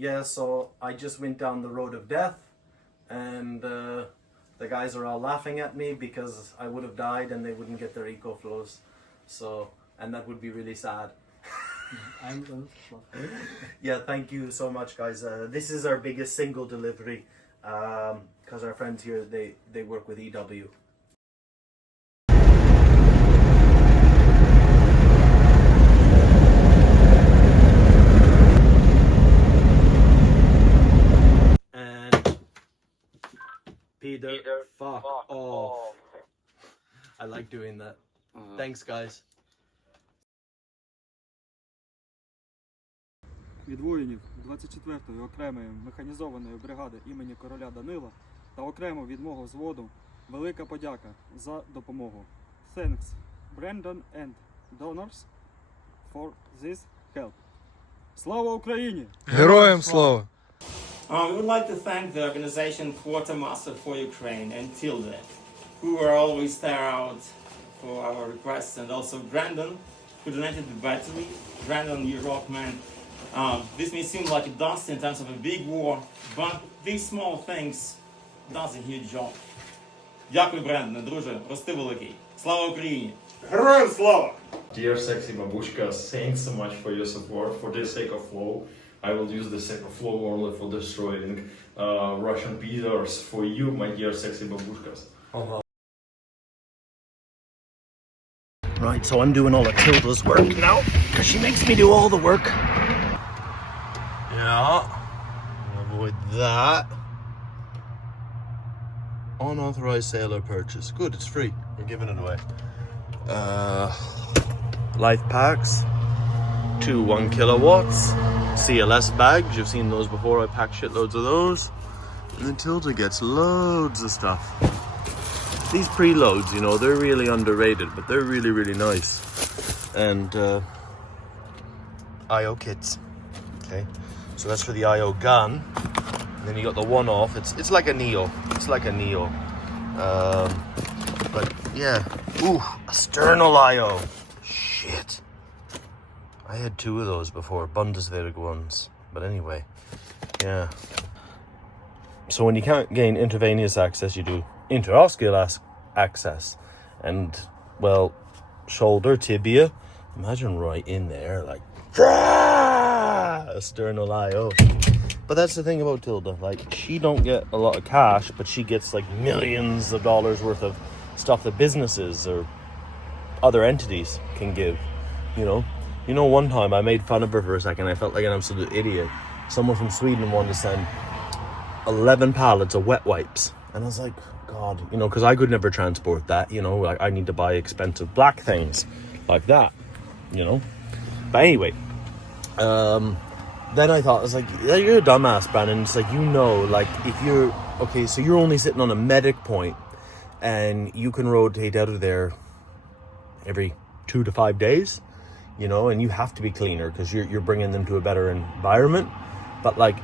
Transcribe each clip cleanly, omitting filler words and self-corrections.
Yeah, so I just went down the road of death, and the guys are all laughing at me because I would have died and they wouldn't get their Ecoflows. So, and that would be really sad. Yeah, thank you so much, guys. This is our biggest single delivery because our friends here, they work with EW. Peter, fuck off. I like doing that. Thanks, guys. Від воїнів 24-ї окремої механізованої бригади імені короля Данила та окремо від мого взводу велика подяка за допомогу. Thanks, Brandon and donors for this help. Слава Україні! Героям слава! We would like to thank the organization Quartermaster for Ukraine and Tilde, who were always there out for our requests, and also Brandon, who donated the battery. Brandon, you rock, man. This may seem like a dust in terms of a big war, but these small things does a huge job. Дякую, Брендоне, друже, рости великий. Слава Україні! Героям слава! Dear sexy babushkas, thanks so much for your support. For this Ecoflow, I will use this Ecoflow only for destroying Russian Peters. For you, my dear sexy babushkas. Right, so I'm doing all of Tilda's work now because she makes me do all the work. Yeah, avoid that. Unauthorized sale or purchase. Good, it's free. We're giving it away. Life packs, 2 1 kilowatts, CLS bags. You've seen those before. I pack shitloads of those. And then Tilda gets loads of stuff. These preloads, you know, they're really underrated, but they're really, really nice. And IO kits. Okay, so that's for the IO gun. And then you got the one-off. It's like a Neo. It's like a Neo. But yeah. Ooh, a sternal IO. Shit. I had 2 of those before, Bundeswehr ones. But anyway, yeah. So when you can't gain intravenous access, you do interoscular access. And, well, shoulder, tibia. Imagine right in there, like, a sternal IO. But that's the thing about Tilde. Like, she don't get a lot of cash, but she gets, like, millions of dollars worth of stuff that businesses or other entities can give, you know. You know, one time I made fun of her for a second. I felt like an absolute idiot. Someone from Sweden wanted to send 11 pallets of wet wipes. And I was like, God, you know, because I could never transport that, you know. Like, I need to buy expensive black things like that, you know. But anyway, then I thought, I was like, yeah, you're a dumbass, Brandon. It's like, you know, like, if you're, okay, so you're only sitting on a medic point and you can rotate out of there every 2 to 5 days, you know, and you have to be cleaner because you're bringing them to a better environment. But like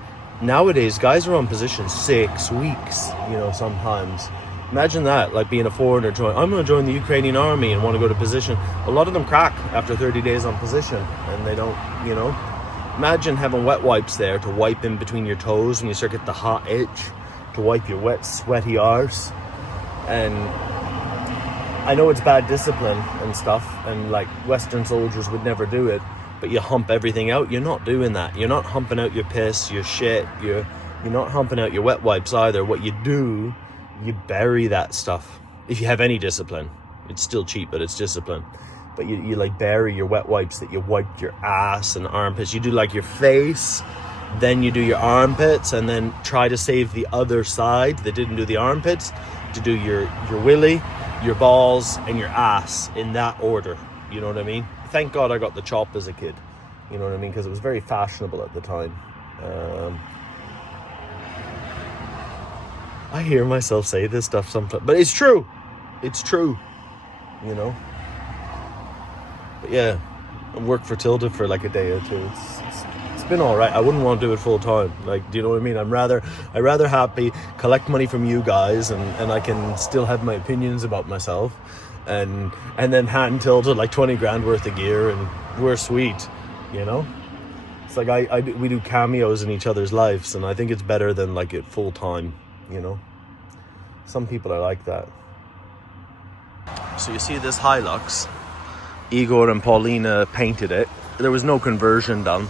nowadays, guys are on position 6 weeks, you know, sometimes. Imagine that, like being a foreigner, I'm going to join the Ukrainian army and want to go to position. A lot of them crack after 30 days on position and they don't, you know. Imagine having wet wipes there to wipe in between your toes when you start get the hot itch, to wipe your wet, sweaty arse. And I know it's bad discipline and stuff, and like Western soldiers would never do it, but you hump everything out. You're not doing that. You're not humping out your piss, your shit. You're not humping out your wet wipes either. What you do, you bury that stuff. If you have any discipline, it's still cheap, but it's discipline. But you like bury your wet wipes that you wiped your ass and armpits. You do like your face, then you do your armpits, and then try to save the other side that didn't do the armpits to do your willy, your balls, and your ass in that order. You know what I mean? Thank God I got the chop as a kid. You know what I mean? Because it was very fashionable at the time. I hear myself say this stuff sometimes, but it's true. It's true. You know? But yeah, I worked for Tilde for like a day or two. It's been all right. I wouldn't want to do it full time. Like, do you know what I mean? I'd rather happy collect money from you guys, and I can still have my opinions about myself, and then hand Tilde like 20 grand worth of gear, and we're sweet, you know. It's like we do cameos in each other's lives, and I think it's better than like it full time, you know. Some people are like that. So you see this Hilux, Igor and Paulina painted it. There was no conversion done.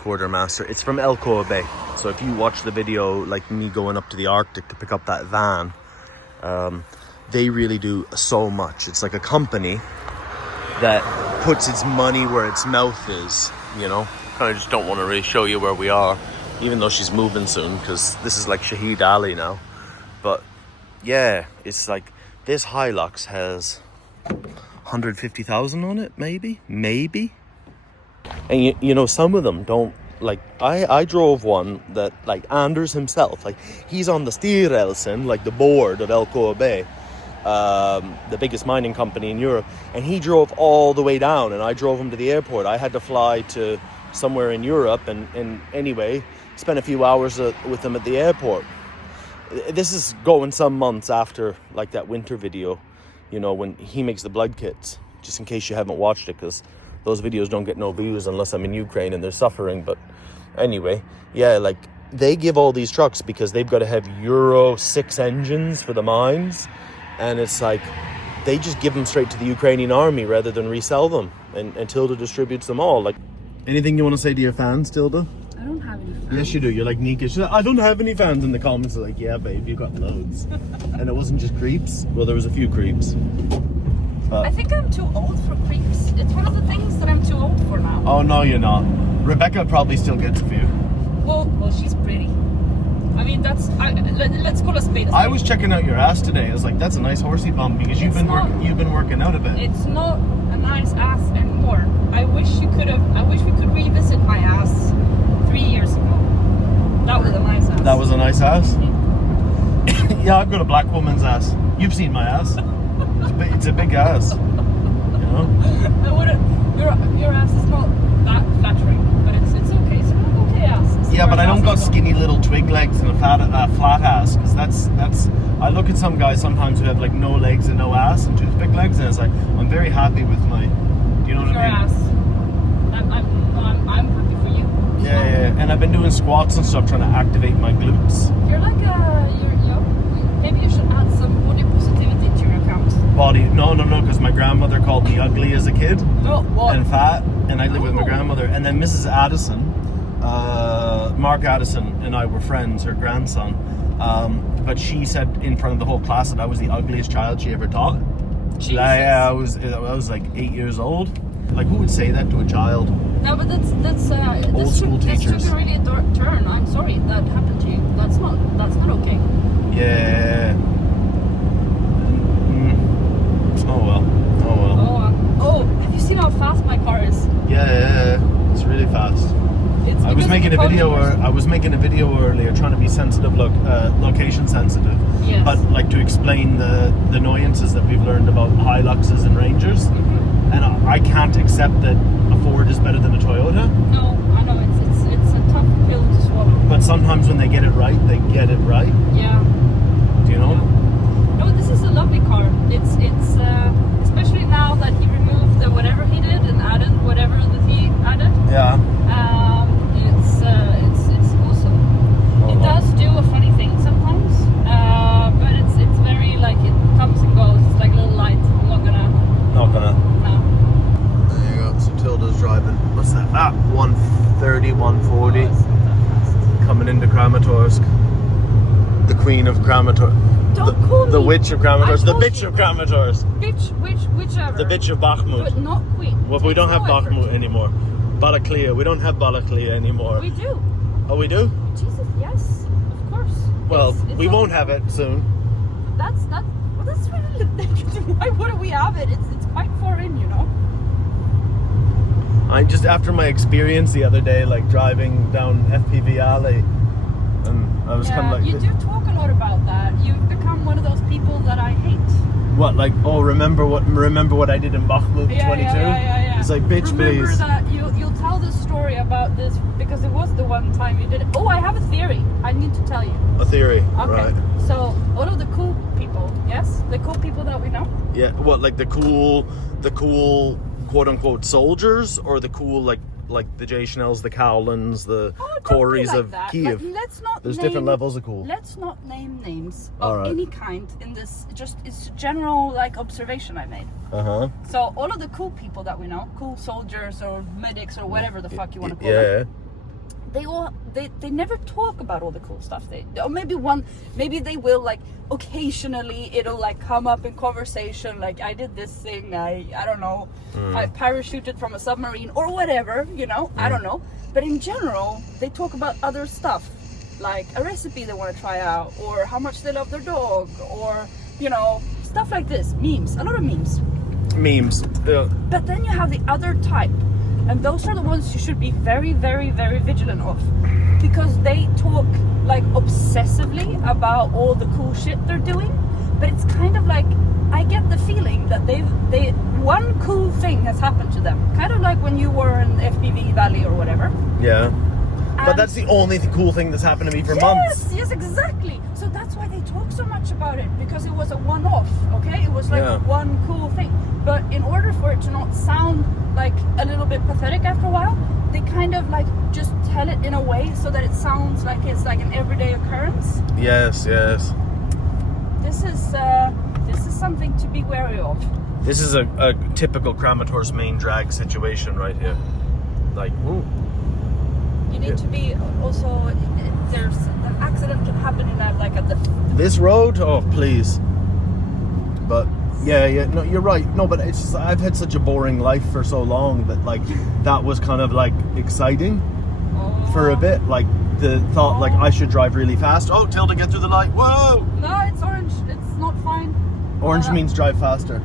Quartermaster. It's from Bay. So if you watch the video, like me going up to the Arctic to pick up that van, they really do so much. It's like a company that puts its money where its mouth is, you know. Kind of just don't want to really show you where we are, even though she's moving soon, because this is like Shahid Ali now. But yeah, it's like this Hilux has 150,000 on it, maybe. And you know, some of them don't, like, I drove one that, like, Anders himself, like, he's on the styrelsen, like the board of LKAB, the biggest mining company in Europe, and he drove all the way down, and I drove him to the airport. I had to fly to somewhere in Europe, and anyway, spent a few hours with him at the airport. This is going some months after, like, that winter video, you know, when he makes the blood kits, just in case you haven't watched it, because those videos don't get no views unless I'm in Ukraine and they're suffering. But anyway, yeah, like, they give all these trucks because they've got to have Euro 6 engines for the mines, and it's like they just give them straight to the Ukrainian army rather than resell them, and Tilde distributes them all. Like, anything you want to say to your fans, Tilde? I don't have any fans. Yes, you do. You're like Nika. She's like, I don't have any fans. In the comments, are like, yeah, babe, you got loads. And it wasn't just creeps. Well, there was a few creeps. I think I'm too old for creeps. It's one of the things that I'm too old for now. Oh, no, you're not. Rebecca probably still gets a few. Well, she's pretty. I mean, let's call a spade. I was checking out your ass today. I was like, that's a nice horsey bum, because you've been working out a bit. It's not a nice ass anymore. I wish we could revisit my ass 3 years ago. That was a nice ass. That was a nice ass? Yeah, I've got a black woman's ass. You've seen my ass. It's a big ass. You know? Your ass is not that flattering, but it's okay. It's an okay ass. Yeah, but I don't got skinny little twig legs and a flat ass, because that's. I look at some guys sometimes who have like no legs and no ass and toothpick legs, and it's like, I'm very happy with my. Do you know what I mean? Ass. I'm happy for you. Yeah, and I've been doing squats and stuff, trying to activate my glutes. You're like maybe you should add some body positivity to your account. Body? No, because my grandmother called me ugly as a kid. Oh, what? And fat, and I live with my grandmother. And then Mrs. Addison, Mark Addison, and I were friends, her grandson. But she said in front of the whole class that I was the ugliest child she ever taught. Jesus. I was like 8 years old. Like, who would say that to a child? No, but that's Old school teachers. That took a really dark turn. I'm sorry that happened to you. That's not okay. Yeah. Oh well. Oh, have you seen how fast my car is? Yeah. It's really fast. I was making a video earlier, trying to be sensitive, location sensitive. Yes. But like to explain the nuances that we've learned about Hiluxes and Rangers. Mm-hmm. And I can't accept that a Ford is better than a Toyota. No, I know it's a tough pill to swallow. But sometimes when they get it right, they get it right. Yeah. Do you know? Yeah. No, this is a lovely car. It's especially now that he removed the whatever he did and added whatever that he added. Yeah. It's awesome. It does do a funny thing sometimes, but it's very like it comes and goes. It's like a little light. I'm not gonna. No. There you go. So Tilde's driving. What's that? 130, 140. Oh, it's not that fast. Coming into Kramatorsk. The queen of Kramatorsk. Don't call me. The witch of Kramatorsk. The I told bitch you. of Kramatorsk. Whichever. The bitch of Bakhmut. But not queen. Well, we don't have no Bakhmut effort. anymore. Balaklia. We don't have Balaklia anymore. We do. Oh, we do? Jesus, yes, of course. Well, It's we all- won't have it soon. That's really why wouldn't we have it? It's quite foreign, you know. I just, after my experience the other day, like driving down FPV Alley, and I was kind of like, you do talk a lot about that. You've become one of those people that I hate. What, like, oh, remember what I did in Bakhmut 22? Yeah. It's like, bitch, Remember please. that you'll tell the story about this because it was the one time you did it. Oh, I have a theory. I need to tell you. A theory, Okay. right? So all of the cool people, yes, the cool people that we know. Yeah, what, like the cool quote unquote soldiers, or the cool like the J Schnells, the Cowlins, the Oh, don't be Corys like of that. Kiev. Like, let's not There's name, different levels of cool. Let's not name names All of right. any kind in this. Just it's general like observation I made. Uh-huh. So all of the cool people that we know, cool soldiers or medics or whatever the fuck you want to call Yeah. them, they never talk about all the cool stuff. Or maybe they will, like occasionally it'll like come up in conversation, like I did this thing, I don't know, I parachuted from a submarine or whatever, you know, I don't know. But in general, they talk about other stuff, like a recipe they want to try out, or how much they love their dog, or you know, stuff like this. Memes, a lot of memes. Memes. Yeah. But then you have the other type, and those are the ones you should be very, very, very vigilant of, because they talk like obsessively about all the cool shit they're doing. But it's kind of like, I get the feeling that they one cool thing has happened to them, kind of like when you were in FBV Valley or whatever. Yeah. But And- that's the only cool thing that's happened to me for months. Yes, exactly. So that's why they talk so much about it, because it was a one-off, okay? It was like Yeah. one cool thing. But in order for it to not sound like a little bit pathetic after a while, they kind of like just tell it in a way so that it sounds like it's like an everyday occurrence. Yes. This is something to be wary of. This is a typical Kramatorsk main drag situation right here. Like, ooh. You need to be also, there's an accident can happen in that, like at the This road? Oh, please. But yeah, no, you're right. No, but it's just, I've had such a boring life for so long that like that was kind of like exciting for a bit. Like the thought, like I should drive really fast. Oh, Tilde, get through the light. Whoa! No, it's orange. It's not fine. Orange means drive faster.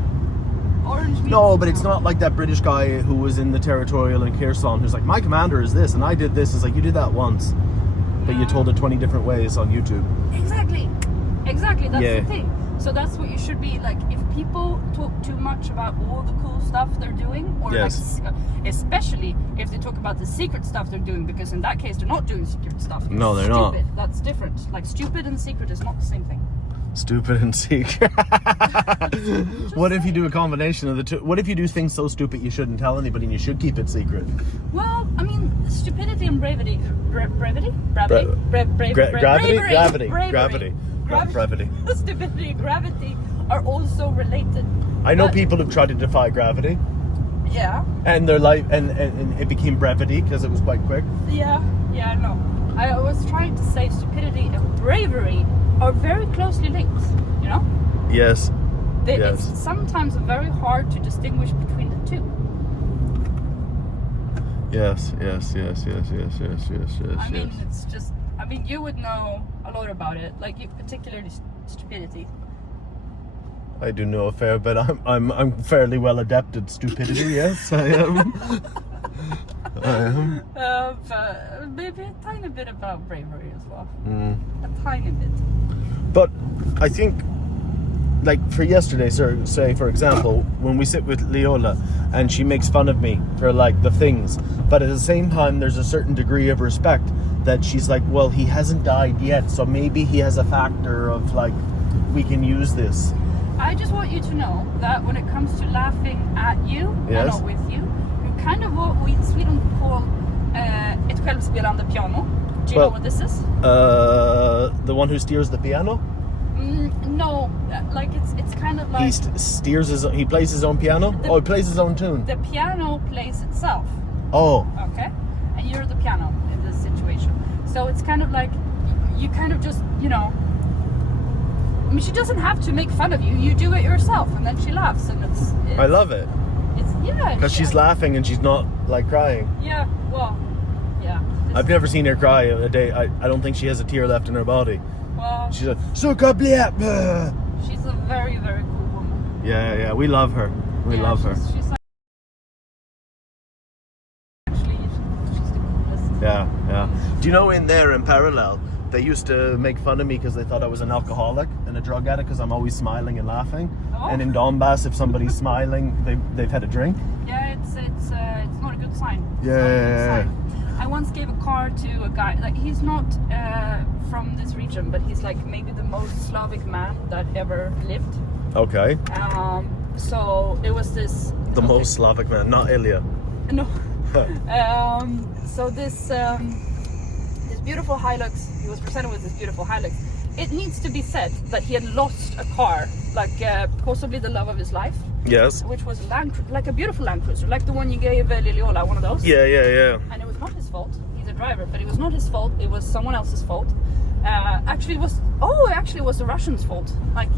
Orange means No, but it's not like that British guy who was in the territorial in Kherson who's like, my commander is this and I did this. It's like, you did that once, but you told it 20 different ways on YouTube. Exactly. That's Yeah. the thing. So that's what you should be like. If people talk too much about all the cool stuff they're doing, or Yes. like, especially if they talk about the secret stuff they're doing, because in that case they're not doing secret stuff. No, they're not. Stupid. That's different. Like stupid and secret is not the same thing. Stupid and secret. What if you do a combination of the two? What if you do things so stupid you shouldn't tell anybody and you should keep it secret? Well, I mean, stupidity and brevity. Brevity? Gravity. Not brevity. Stupidity and gravity are also related. I know But- people have tried to defy gravity, Yeah. and their life, and it became brevity because it was quite quick. Yeah, I know. I was trying to say stupidity and bravery are very closely linked, you know? Yes. It's Yes. sometimes very hard to distinguish between the two. Yes. I mean, it's just, I mean, you would know a lot about it, like you, particularly stupidity. I do know a fair bit. I'm fairly well adept at stupidity. Yes, I am. But maybe a tiny bit about bravery as well. Mm. A tiny bit. But I think, like for yesterday, say for example, when we sit with Leola and she makes fun of me for like the things, but at the same time there's a certain degree of respect that she's like, well, he hasn't died yet, so maybe he has a factor of like, we can use this. I just want you to know that when it comes to laughing at you, Yes. and not with you, you're kind of what we in Sweden call ett självspelande piano. Do you know what this is? The one who steers the piano. No, like it's kind of like He plays his own piano. He plays his own tune. the piano plays itself. Oh, Okay, and you're the piano in this situation. So it's kind of like you kind of just, you know. I mean, she doesn't have to make fun of you. You do it yourself, and then she laughs, and it's I love it It's because she's laughing and she's not like crying. Yeah, well, yeah. I've never seen her cry a day. I don't think she has a tear left in her body. Well, She's like, "Suka bliap." she's a very, very cool woman. Yeah, we love her. We love her. She's like, actually, she's the coolest. Yeah. Do you know in there in parallel, They used to make fun of me because they thought I was an alcoholic and a drug addict because I'm always smiling and laughing. Oh. And in Donbas, if somebody's smiling, they've had a drink. Yeah, it's not a good sign. It's Yeah, not a good yeah, sign. I once gave a car to a guy, like he's not from this region, but he's like maybe the most Slavic man that ever lived. Okay. So it was this. The most Slavic man, not Ilya. No. So this beautiful Hilux, he was presented with this beautiful Hilux. It needs to be said that he had lost a car, like possibly the love of his life. Yes. Which was like a beautiful Land Cruiser, like the one you gave Liliola, one of those. Yeah. And it was not his fault. He's a driver, but it was not his fault. It was someone else's fault. Actually, it was the Russians' fault. Like,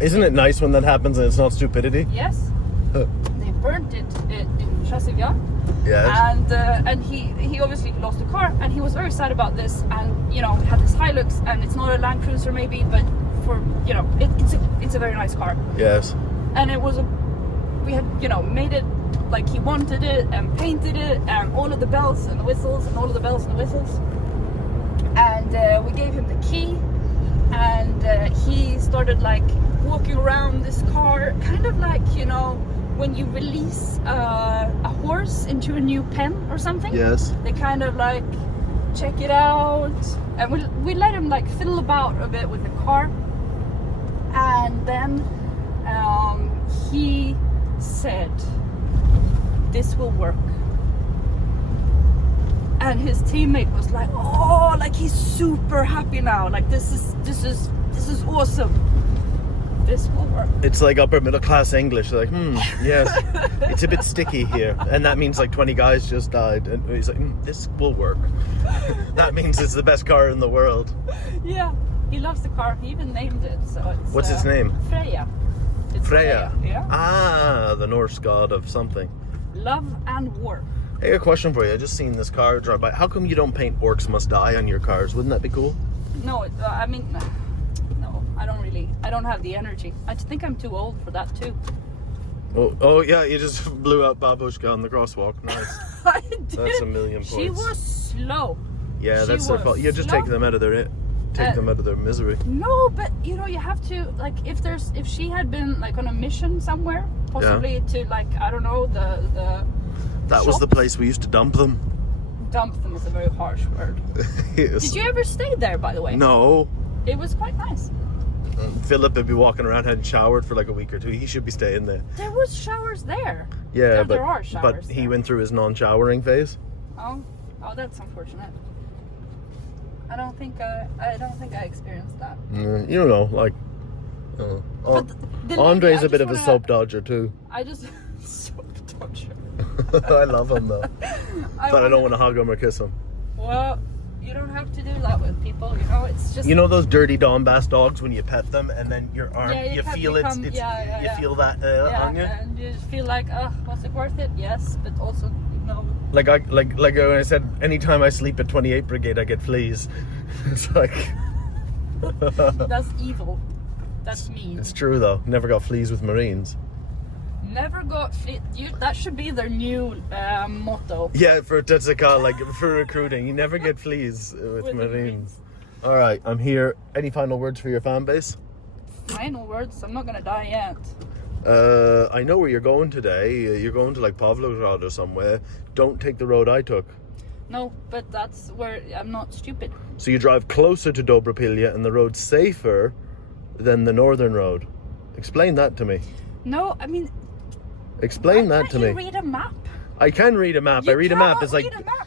Isn't it nice when that happens and it's not stupidity? Yes. They burnt it in Chasivya. Yes. And he obviously lost the car, and he was very sad about this, and had this Hilux, and it's not a Land Cruiser maybe, but for it's a very nice car. Yes. And it was we had made it like he wanted it and painted it and all of the bells and the whistles and all of the bells and the whistles, and we gave him the key, and he started like walking around this car, kind of like when you release a horse into a new pen or something. Yes. They kind of like check it out, and we let him like fiddle about a bit with the car, and then he said, "This will work." And his teammate was like, "Oh, like he's super happy now. Like this is awesome. This will work." It's like upper middle class English. They're like, yes, it's a bit sticky here, and that means like 20 guys just died. And he's like, this will work. That means it's the best car in the world. Yeah, he loves the car. He even named it. So it's What's its name? Freya. It's Freya. Yeah. Ah, the Norse god of something. Love and war. Hey, a question for you. I just seen this car drive by. How come you don't paint "Orcs Must Die" on your cars? Wouldn't that be cool? No, I mean, no, I don't really. I don't have the energy. I think I'm too old for that too. Oh yeah, you just blew out Babushka on the crosswalk. Nice. I did. That's a million points. She was slow. Yeah, She that's their was fault. You just slow. take them out of their misery. No, but you have to like if she had been like on a mission somewhere, possibly to like I don't know the That was the shops. place we used to dump them. Dump them is a very harsh word. Yes. Did you ever stay there, by the way? No. It was quite nice. Philip would be walking around, hadn't showered for like a week or two. He should be staying there. There was showers there. Yeah, there are showers. but he there. went through his non-showering phase. Oh, that's unfortunate. I don't think I experienced that. You don't know, like. But the lady, Andre's I a bit just of a wanna- soap dodger too. I just soap dodger. I love him though, but I don't want to hug him or kiss him. Well, you don't have to do that with people. It's just. You know those dirty Donbas dogs when you pet them and then your arm, Yeah, you pet feel become- it's yeah, you yeah. feel that Yeah, on you. and you just feel like, was it worth it? Yes, but also no. Like when I said, anytime I sleep at 28 Brigade, I get fleas. It's like. That's evil. That's mean. It's true though. Never got fleas with Marines. Never got fit. That should be their new motto. Yeah, for Tetsuka, like for recruiting, you never get fleas with With the Marines. All right, I'm here. Any final words for your fan base? Final words. I'm not gonna die yet. I know where you're going today. You're going to like Pavlograd or somewhere. Don't take the road I took. No, but that's where I'm not stupid. So you drive closer to Dobropilya and the road's safer than the northern road. Explain that to me. No, I mean. Explain why that to can't you me. read a map? I can read a map. I You read a map. cannot It's like read a map.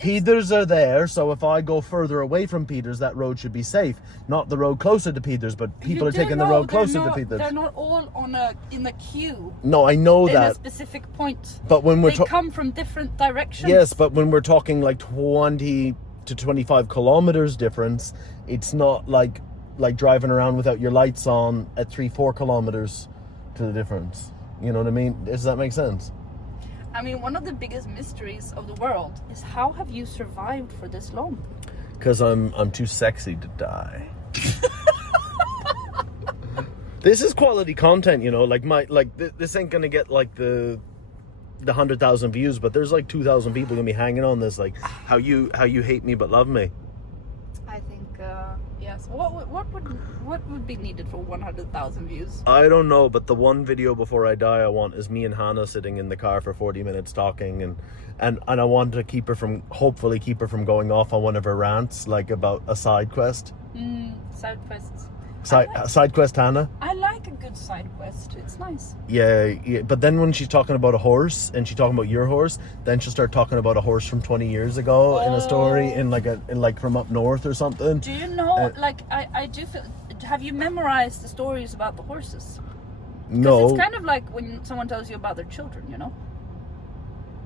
Peters are there, so if I go further away from Peters, that road should be safe. Not the road closer to Peters, but people are taking the road closer to Peters. They're not all in a queue. No, I know In a that. specific point. But when we're They come from different directions. yes, but when we're talking like 20 to 25 kilometers difference, it's not like driving around without your lights on at 3-4 kilometers to the difference. You know what I mean? Does that make sense? I mean, one of the biggest mysteries of the world is how have you survived for this long? Because I'm too sexy to die. This is quality content, you know. This ain't gonna get like the 100,000 views, but there's like 2,000 people gonna be hanging on this. Like how you hate me but love me. I think Yes. What would be needed for 100,000 views? I don't know, but the one video before I die I want is me and Hannah sitting in the car for 40 minutes talking, and I want to hopefully keep her from going off on one of her rants, like about a side quest. Side quests. Side quest, Hannah. I like a good side quest. It's nice. Yeah, but then when she's talking about a horse and she's talking about your horse, then she'll start talking about a horse from 20 years ago in a story in like from up north or something. Do you know, I do feel, have you memorized the stories about the horses? No. It's kind of like when someone tells you about their children, you know?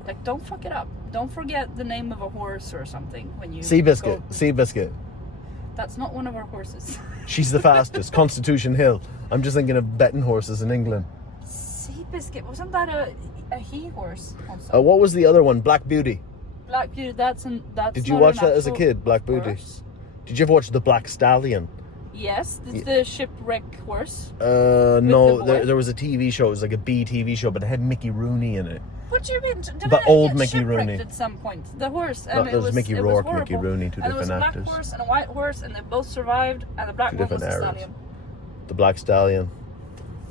Like, don't fuck it up. Don't forget the name of a horse or something when you Seabiscuit. That's not one of our horses. She's the fastest. Constitution Hill. I'm just thinking of betting horses in England. Seabiscuit, wasn't that a he horse also? What was the other one? Black Beauty. Black Beauty, that's Did you watch that as a kid, Black Beauty? Did you ever watch The Black Stallion? Yes, it's the shipwreck horse. No, there was a TV show. It was like a B TV show, but it had Mickey Rooney in it. What do you mean? But old Mickey Rooney. At some point, the horse. No, there was Mickey Rourke, was Mickey Rooney, two different actors. There was a black horse and a white horse, and they both survived. And the black one was the stallion. The Black Stallion.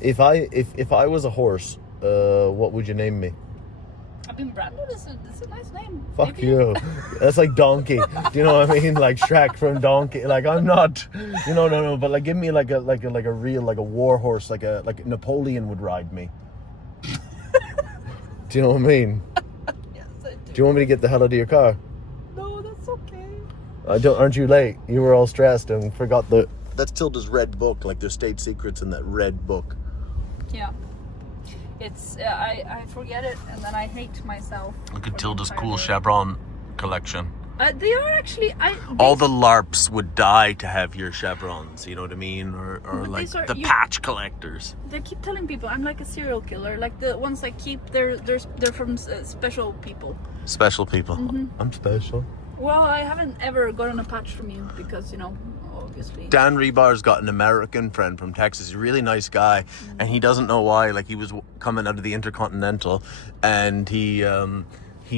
If I was a horse, what would you name me? I mean, Brandon is a nice name. Fuck you. That's like Donkey. Do you know what I mean? Like Shrek from Donkey. Like I'm not. No. But like, give me like a real like a war horse, like Napoleon would ride me. Do you know what I mean? Yes, I do. Do you want me to get the hell out of your car? No, that's okay. Aren't you late? You were all stressed and forgot that's Tilda's red book. Like there's state secrets in that red book. Yeah. It's I forget it and then I hate myself. Look at Tilda's cool chevron collection. They are actually all the LARPs would die to have your chevrons, you know what I mean? Or like the patch collectors. They keep telling people I'm like a serial killer. Like the ones I keep, they're from special people. Special people. Mm-hmm. I'm special. Well, I haven't ever gotten a patch from you because obviously. Dan Rebar's got an American friend from Texas. He's a really nice guy, and he doesn't know why. Like he was coming out of the Intercontinental, and he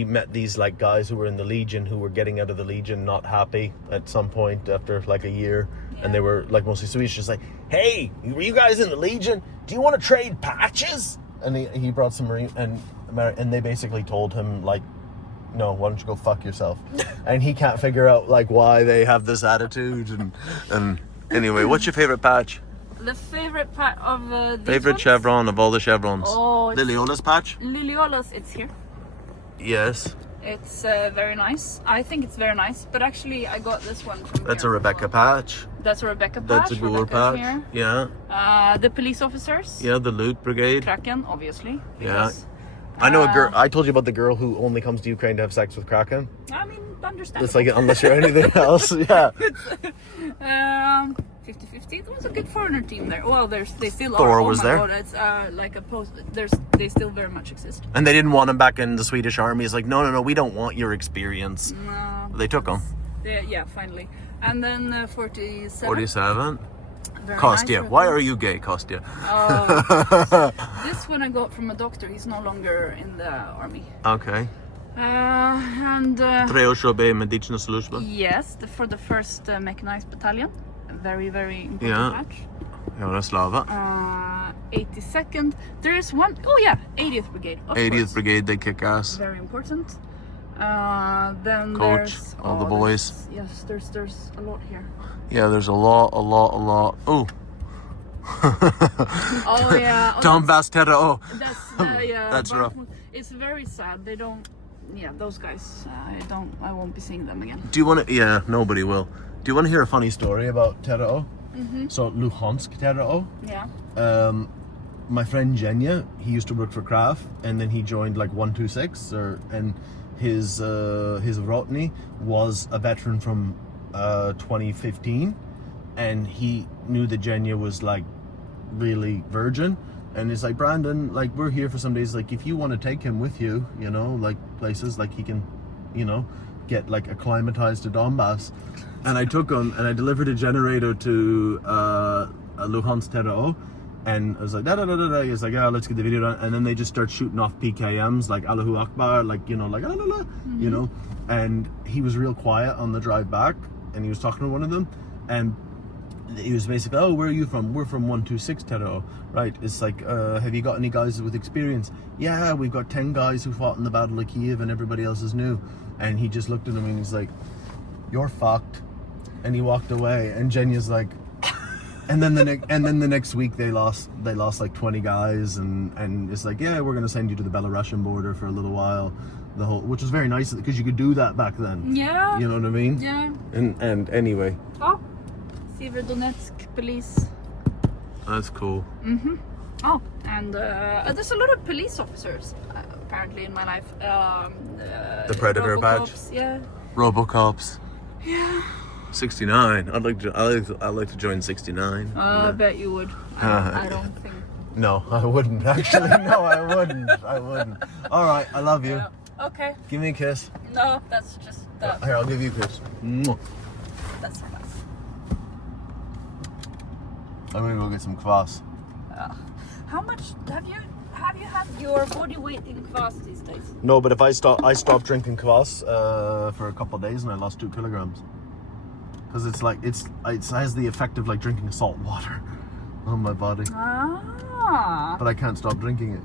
met these like guys who were in the Legion who were getting out of the Legion not happy at some point after like a year. Yeah. And they were like mostly Swedish, just like, hey, were you guys in the Legion? Do you want to trade patches? And he brought some Marine and they basically told him like, no, why don't you go fuck yourself? And he can't figure out like why they have this attitude. And anyway, what's your favorite patch? The favorite patch of favorite chevron of all the chevrons. Oh, Liliola's patch. Liliola's, it's here. Yes. It's very nice. I think it's very nice. But actually, I got this one from. That's a Rebecca patch. That's a Rebecca patch. That's a Gore patch. Here. Yeah. The police officers. Yeah, the loot brigade. Kraken, obviously. Yeah. I know a girl. I told you about the girl who only comes to Ukraine to have sex with Kraken. I mean, understandable. It's like unless you're anything else, yeah. 50-50. There was a good foreigner team there. Well, they still Thor are. was there. God, it's like a post. They still very much exist. And they didn't want him back in the Swedish army. It's like, no, we don't want your experience. No. They took him. Yeah, finally. And then 47. 47. Very Kostya. nice. Why are you gay, Kostya? This one I got from a doctor. He's no longer in the army. Okay. And medicina služba. yes, for the first mechanized battalion. A very, very important patch. Yaroslava. 82nd. There is one. Oh yeah, 80th Brigade. 80th Brigade, they kick ass. Very important. Then Coach, there's all the boys. Yes, there's a lot here. Yeah, there's a lot. Oh. Oh yeah. Donbas terror. Oh. That's yeah. That's rough. It's very sad. They don't. Yeah, those guys. I won't be seeing them again. Do you want to? Yeah, nobody will. Do you want to hear a funny story about terror? Mm-hmm. So Luhansk terror. Yeah. My friend Jenya, he used to work for Kraft, and then he joined like 126, and his Rotny was a veteran from 2015, and he knew that Jenya was like really virgin, and it's like, Brandon, like we're here for some days, like if you want to take him with you, like places like he can, get like acclimatized to Donbas. And I took him and I delivered a generator to a Luhansk terror. And I was like, da-da-da-da-da. He's like, yeah, let's get the video done. And then they just start shooting off PKMs, like Allahu Akbar, like, like, la, la, la, And he was real quiet on the drive back. And he was talking to one of them. And he was basically, oh, where are you from? We're from 126 Tero. Right, it's like, have you got any guys with experience? Yeah, we've got 10 guys who fought in the Battle of Kiev and everybody else is new. And he just looked at him and he's like, you're fucked. And he walked away, and Jenya's like, and then the next week they lost like 20 guys, and it's like, yeah, we're gonna send you to the Belarusian border for a little while, which was very nice because you could do that back then. Yeah. You know what I mean? Yeah. And anyway. Oh, Donetsk police. That's cool. Mm-hmm. Oh, and there's a lot of police officers apparently in my life. The Predator badge. Yeah. Robocops. Yeah. 69. I'd like to join 69. I bet you would. I don't think. No, I wouldn't. Actually, no, I wouldn't. All right, I love you. Yeah. Okay. Give me a kiss. No, that's just that. Here, I'll give you a kiss. Mwah. That's so nice. I'm gonna go get some kvass. How much have you had your body weight in kvass these days? No, but if I stopped drinking kvass for a couple of days and I lost 2 kilograms. Because it has the effect of like drinking salt water on my body. Ah. But I can't stop drinking it.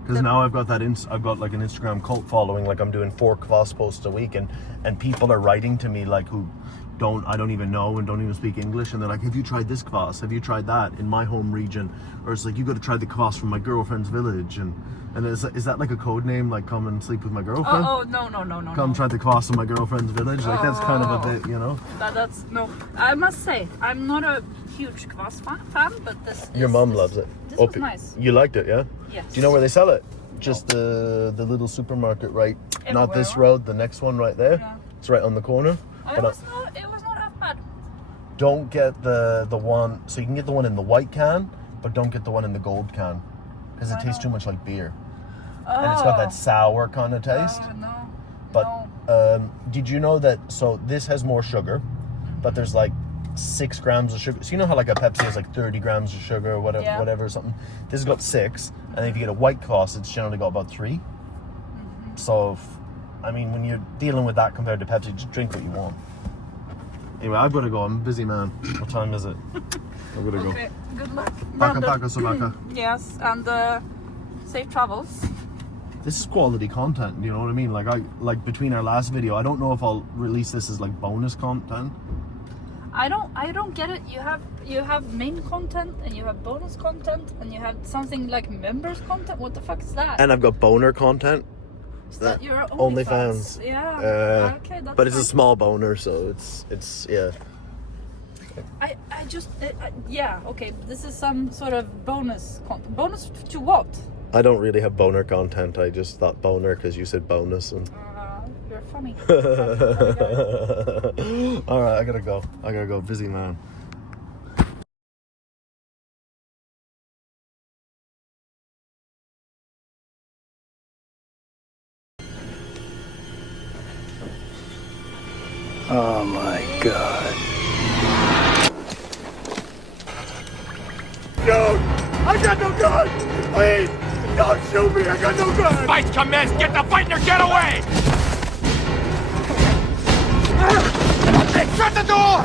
Because now I've got I've got like an Instagram cult following. Like I'm doing 4 kvass posts a week, and people are writing to me like who I don't even know and don't even speak English, and they're like, have you tried this kvass? Have you tried that in my home region? Or it's like, you got to try the kvass from my girlfriend's village, and is that like a code name, like come and sleep with my girlfriend? Oh no. Come try the kvass in my girlfriend's village. Like that's kind of a bit, you know. That's no. I must say, I'm not a huge kvass fan, but this. Your mom loves it. This was nice. You liked it, yeah? Yes. Do you know where they sell it? Just the little supermarket, right? Not this Everywhere. road, the next one right there. Yeah. It's right on the corner. It was not half bad. Don't get the one. So you can get the one in the white can, but don't get the one in the gold can, because it tastes too much like beer, and it's got that sour kind of taste. No. But did you know that? So this has more sugar, but there's like 6 grams of sugar. So you know how like a Pepsi has like 30 grams of sugar or whatever, Yeah. whatever something. This has got 6, and if you get a white kvass, it's generally got about 3. So, I mean, when you're dealing with that compared to Pepsi, just drink what you want. Anyway, I've got to go. I'm a busy man. What time is it? I've got to go. Okay. Good luck. Baka Brandon. baka sobaka. Yes, and safe travels. This is quality content. You know what I mean? Like between our last video, I don't know if I'll release this as like bonus content. I don't get it. You have main content and you have bonus content and you have something like members content. What the fuck is that? And I've got boner content. Is that your OnlyFans. Yeah. Okay, that's But it's a fine. small boner, so it's yeah. I just yeah, okay. This is some sort of bonus content. Bonus to what? I don't really have boner content. I just thought boner because you said bonus and. You're funny. All right, I gotta go. Busy man. Oh my god. Dude, I got no gun! Please, don't shoot me, I got no gun! Fight commenced! Get the fight or get away! Shut the door!